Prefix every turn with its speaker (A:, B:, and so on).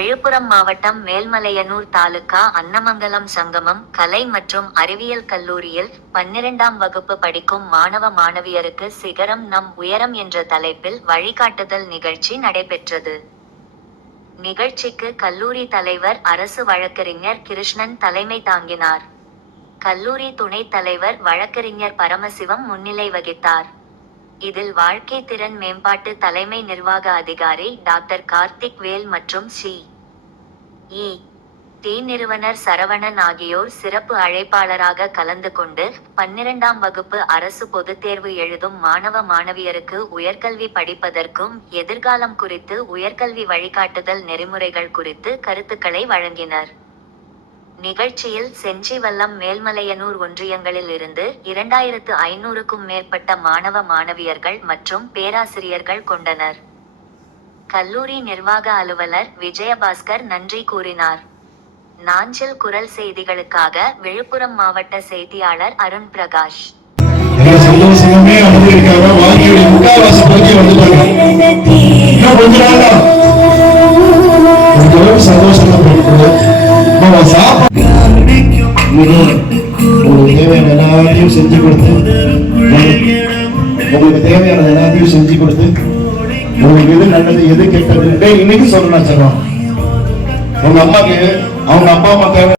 A: விழுப்புரம் மாவட்டம் மேல்மலையனூர் தாலுகா அன்னமங்கலம் சங்கமம் கலை மற்றும் அறிவியல் கல்லூரியில் பன்னிரெண்டாம் வகுப்பு படிக்கும் மாணவ மாணவியருக்கு சிகரம் நம் உயரம் என்ற தலைப்பில் வழிகாட்டுதல் நிகழ்ச்சி நடைபெற்றது. நிகழ்ச்சிக்கு கல்லூரி தலைவர் அரசு வழக்கறிஞர் கிருஷ்ணன் தலைமை தாங்கினார். கல்லூரி துணைத் தலைவர் வழக்கறிஞர் பரமசிவம் முன்னிலை வகித்தார். இதில் வாழ்க்கை திறன் மேம்பாட்டு தலைமை நிர்வாக அதிகாரி டாக்டர் கார்த்திக் வேல் மற்றும் சி. இ. டி நிறுவனர் சரவணன் ஆகியோர் சிறப்பு அழைப்பாளராக கலந்து கொண்டு பன்னிரண்டாம் வகுப்பு அரசு பொதுத் தேர்வு எழுதும் மாணவ மாணவியருக்கு உயர்கல்வி படிப்பதற்கும் எதிர்காலம் குறித்து உயர்கல்வி வழிகாட்டுதல் நெறிமுறைகள் குறித்து கருத்துக்களை வழங்கினர். நிகழ்ச்சியில் செஞ்சிவல்லம் மேல்மலையனூர் ஒன்றியங்களில் இருந்து இரண்டாயிரத்து ஐநூறுக்கும் மேற்பட்ட மாணவ மாணவியர்கள் மற்றும் பேராசிரியர்கள் கொண்டனர். கல்லூரி நிர்வாக அலுவலர் விஜயபாஸ்கர் நன்றி கூறினார். நாஞ்சில் குரல் செய்திகளுக்காக விழுப்புரம் மாவட்ட செய்தியாளர் அருண் பிரகாஷ்
B: உங்களுக்கு தேவையான எல்லாத்தையும் செஞ்சு கொடுத்து உங்களுக்கு தேவையான எல்லாத்தையும் செஞ்சு கொடுத்து உங்களுக்கு எது நல்லது எது கெட்டது இன்னைக்கு சொல்லலாம் சொல்லுவாங்க உங்க அம்மாக்கு அவங்க அப்பா அம்மா தேவை